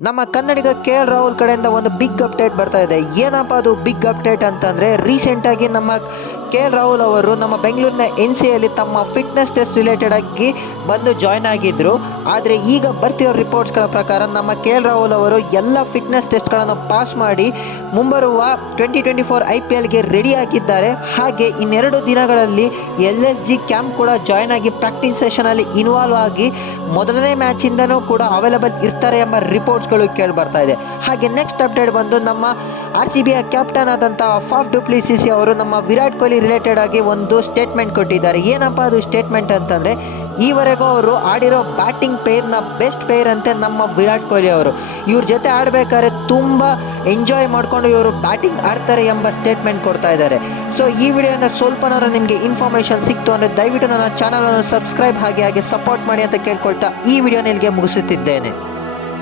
ನಮ್ಮ ಕನ್ನಡಿಗ KL ರಾಹುಲ್ ಕಡೆಯಿಂದ ಒಂದು ಬಿಗ್ ಅಪ್ಡೇಟ್ ಬರ್ತಾ ಇದೆ. ಏನಪ್ಪ ಅದು ಬಿಗ್ ಅಪ್ಡೇಟ್ ಅಂತಂದರೆ, ರೀಸೆಂಟಾಗಿ ನಮ್ಮ KL ರಾಹುಲ್ ಅವರು ನಮ್ಮ ಬೆಂಗಳೂರಿನ NCಯಲ್ಲಿ ತಮ್ಮ ಫಿಟ್ನೆಸ್ ಟೆಸ್ಟ್ ರಿಲೇಟೆಡ್ ಆಗಿ ಬಂದು ಜಾಯ್ನ್ ಆಗಿದ್ದರು. ಆದರೆ ಈಗ ಬರ್ತಿರೋ ರಿಪೋರ್ಟ್ಸ್ಗಳ ಪ್ರಕಾರ ನಮ್ಮ KL ರಾಹುಲ್ ಅವರು ಎಲ್ಲ ಫಿಟ್ನೆಸ್ ಟೆಸ್ಟ್ಗಳನ್ನು ಪಾಸ್ ಮಾಡಿ ಮುಂಬರುವ 2024 IPLಗೆ ರೆಡಿ ಆಗಿದ್ದಾರೆ. ಹಾಗೆ ಇನ್ನೆರಡು ದಿನಗಳಲ್ಲಿ LSG ಕ್ಯಾಂಪ್ ಕೂಡ ಜಾಯ್ನ್ ಆಗಿ ಪ್ರಾಕ್ಟೀಸ್ ಸೆಷನಲ್ಲಿ ಇನ್ವಾಲ್ವ್ ಆಗಿ ಮೊದಲನೇ ಮ್ಯಾಚಿಂದನೂ ಕೂಡ ಅವೈಲಬಲ್ ಇರ್ತಾರೆ ಎಂಬ ರಿಪೋರ್ಟ್ಸ್ಗಳು ಕೇಳಿ ಬರ್ತಾ ಇದೆ. ಹಾಗೆ ನೆಕ್ಸ್ಟ್ ಅಪ್ಡೇಟ್ ಬಂದು ನಮ್ಮ RCBಯ ಕ್ಯಾಪ್ಟನ್ ಆದಂಥ ಫಾಫ್ ಡು ಪ್ಲೆಸಿಸ್ ಅವರು ನಮ್ಮ ವಿರಾಟ್ ಕೊಹ್ಲಿ ರಿಲೇಟೆಡ್ ಆಗಿ ಒಂದು ಸ್ಟೇಟ್ಮೆಂಟ್ ಕೊಟ್ಟಿದ್ದಾರೆ. ಏನಪ್ಪ ಅದು ಸ್ಟೇಟ್ಮೆಂಟ್ ಅಂತಂದರೆ, ಈವರೆಗೂ ಅವರು ಆಡಿರೋ ಬ್ಯಾಟಿಂಗ್ ಪೇರ್ನ ಬೆಸ್ಟ್ ಪೇರ್ ಅಂತೆ ನಮ್ಮ ವಿರಾಟ್ ಕೊಹ್ಲಿ ಅವರು. ಇವ್ರ ಜೊತೆ ಆಡಬೇಕಾದ್ರೆ ತುಂಬ ಎಂಜಾಯ್ ಮಾಡಿಕೊಂಡು ಇವರು ಬ್ಯಾಟಿಂಗ್ ಆಡ್ತಾರೆ ಎಂಬ ಸ್ಟೇಟ್ಮೆಂಟ್ ಕೊಡ್ತಾ ಇದ್ದಾರೆ. ಸೊ ಈ ವಿಡಿಯೋನ ಸ್ವಲ್ಪನಾದ್ರೂ ನಿಮಗೆ ಇನ್ಫಾರ್ಮೇಷನ್ ಸಿಕ್ತು ಅಂದರೆ ದಯವಿಟ್ಟು ನನ್ನ ಚಾನಲನ್ನು ಸಬ್ಸ್ಕ್ರೈಬ್ ಹಾಗೆ ಸಪೋರ್ಟ್ ಮಾಡಿ ಅಂತ ಕೇಳ್ಕೊಳ್ತಾ ಈ ವಿಡಿಯೋನ ಇಲ್ಲಿಗೆ ಮುಗಿಸುತ್ತಿದ್ದೇನೆ.